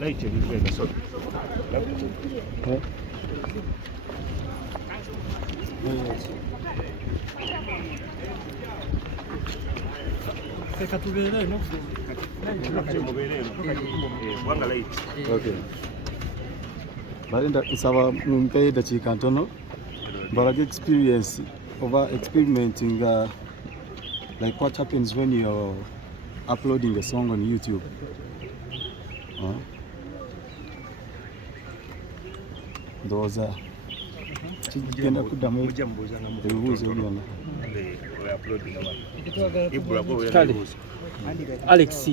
Light everywhere, sorry. Okay. Balinda isaba mumpe dakika ntono mbalaga experience over experimenting like what happens when you're uploading a song on YouTube. Those kigenda kuddamu ebibuuzo byonna. Kale Alex,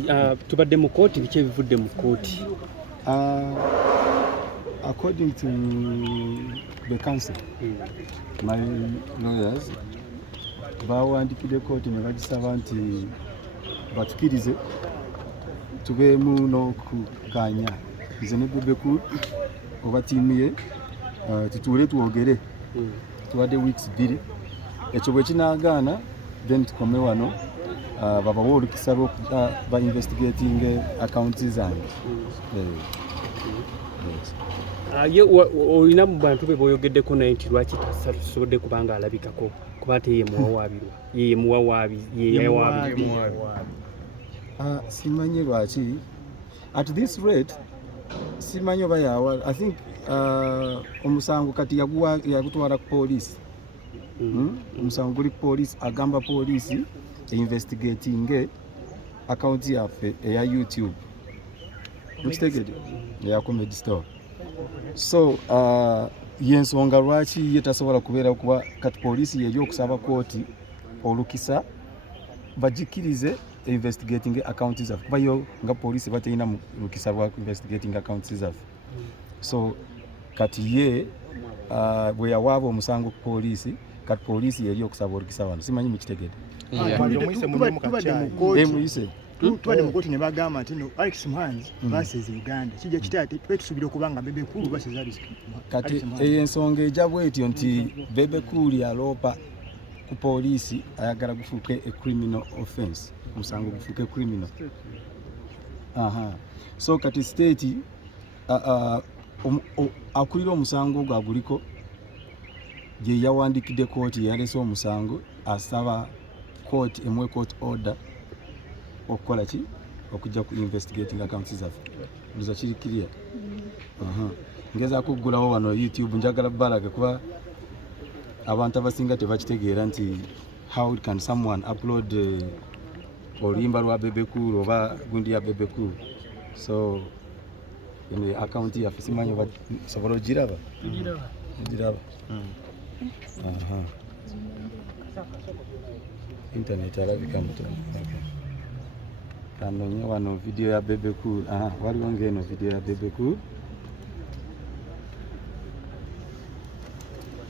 tubadde mu kooti, biki ebivudde mu kooti? According to the council, my lawyers bawandikidde kooti ne bagisaba nti batukirize tubeemu n'okukkaanya nze ne Bebeku oba ttiimu ye tutuule twogere. Tuwadde weeks 2, ekyo bwe kinaagaana then tukome wano babawe olukisa ba investigating accounts zange. Ye olina mu bantu be boyogeddeko naye nti lwaki tasobodde kubanga alabikako kuba ate ye muwawaabi simanyi lwaki at this rate simanyi oba yawa. I think omusango kati yagutwala ku poliisi. Omusango guli poliisi, agamba poliisi investigating account yaffe eya YouTube mukitegedde eya Comedy Store. So yensonga lwaki ye tasobola kubeera kuba kati poliisi yeri okusaba kooti olukisa bagikirize investigating accounts zaffe kuba yo nga poliisi batalina lukisa lwa investigating accounts zaffe. So kati ye bwe yawaaba omusango ku poliisi, kati poliisi yeri okusaba olukisa wano. Simanyi mukitegedde. Tubadde mu kooti ne bagamba nti no Alex Muhanzi baseze Uganda kijja kitaate twetusubira okubanga Bebeku baseze Alex. Kati ey'ensonga ejja bwetyo nti Bebeku aloopa ku poliisi ayagala gufuuke a criminal offense, omusango gufuuke criminal. So kati state akulira omusango ogwo aguliko gye yawandikidde kooti yalese omusango asaba kooti emuwe court order okukola ki okujja ku investigating accounts zaffe. Ndoza kiri clear. Ngezaako okuggulawo wano YouTube njagala balaga kuba abantu abasinga tebakitegeera nti how can someone upload oluyimba lwa Bebeku oba gundi ya Bebeku. So in the account yaffe simanyi oba sobola ogiraba. Internet alabika mutono. Kanonye wano video ya Bebeku. Waliwo ngeno video ya Bebeku.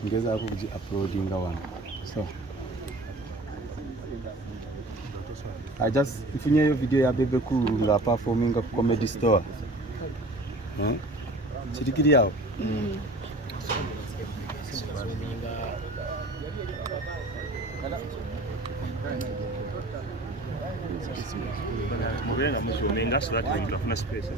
Ngezaako uploading wano. So I just nfunyeyo video ya Bebeku nga performing ku Comedy Store. Kirikiri awo. Mubenga musomenga so that we have space.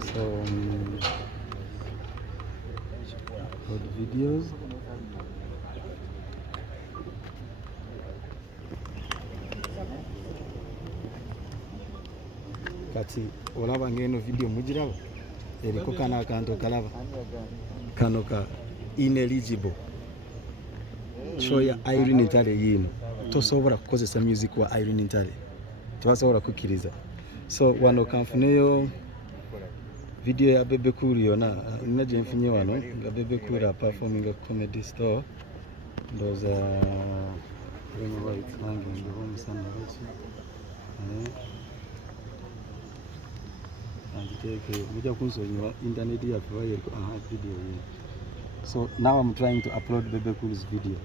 So upload videos. Kati olaba ngeno video mugiraba eriko kana akantu kalaba kano ka ineligible show ya Irene Ntale yino tosobola kukozesa music wa Irene Ntale tebasobola kukkiriza. So wano kanfuneyo video ya Bebeku yona nina gye nfunye wano nga Bebeku performing a Comedy Store. Ndoza mujja kunsonyiwa internet yaffe bayeriko video ye. So now I'm trying to upload Bebeku's video.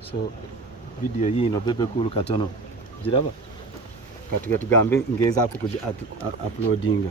So video yino Bebe Cool katono giraba katugambe ngezaako ku uploadinga